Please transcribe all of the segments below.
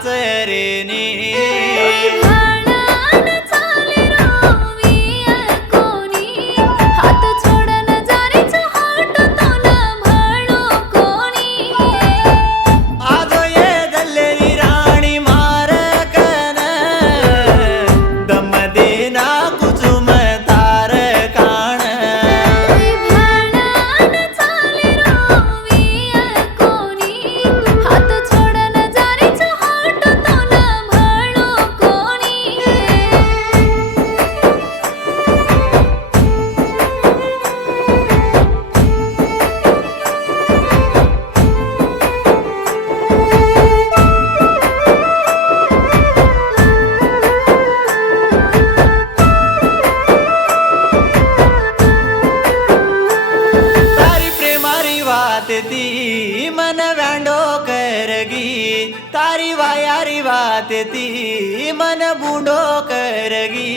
हाच रेने ती मन व्यांडो करगी तारी वायारी वात ती मन बुडो करगी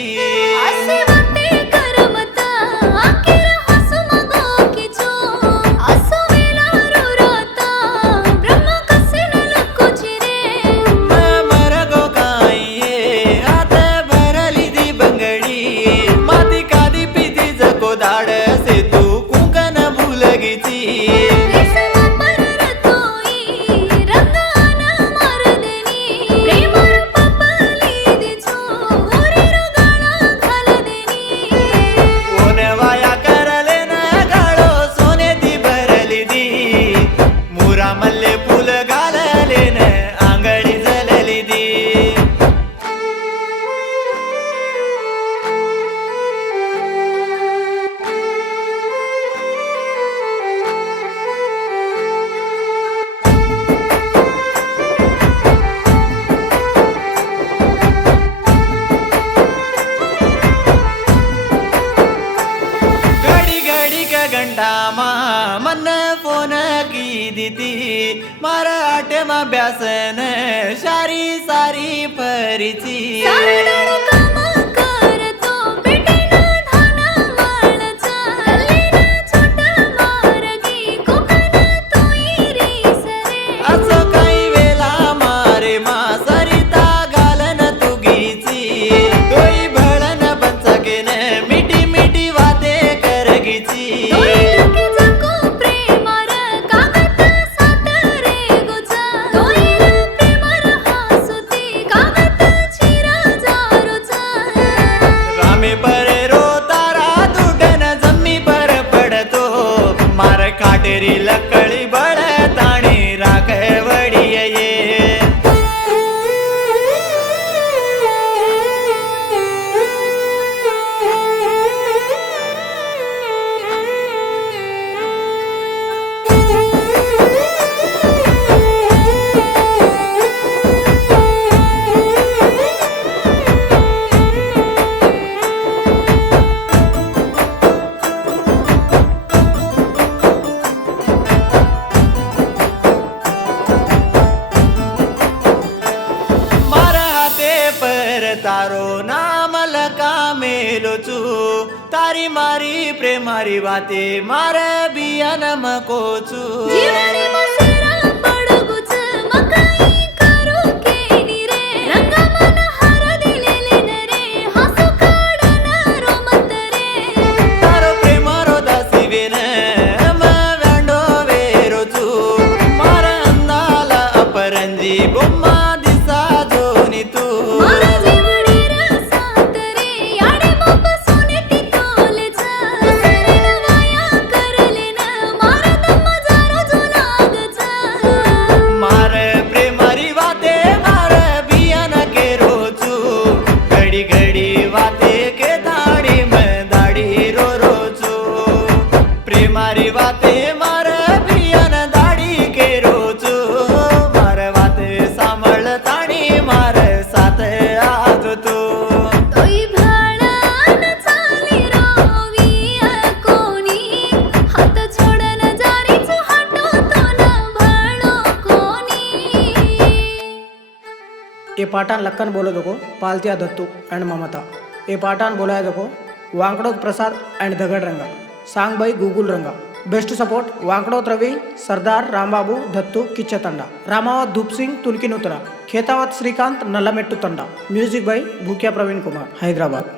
मन फोन की दीती मराठे में ब्यासन शारी सारी परिची काटेरी लकड़ी बड़े ताणी राखे वड़िए तारो नाम लका मेलो चू तारी मारी प्रेमारी बाते मारे बियान मकोचू मारी बाते मार बियान दाड़ी के रोजू मार बाते सांभळ ताणी मार साथ आज तू ये पाठान लक्कन बोलत को पालतिया दत्तू एंड ममता ये पाठान बोलाय को वांकडोत प्रसाद एंड दगड रंगा सांग बाई गूगल रंगा बेस्ट सपोर्ट वांकडोत रवि सरदार रामबाबू दत्तू किच्चतंडा रामावत धूप सिंग तुलकीनुतरा ఖేతావత్ శ్రీకాంత్ నల్లమెట్టు తండా మ్యూజిక్ బై భూక్యా ప్రవీణ్ కుమార్ హైదరాబాద్.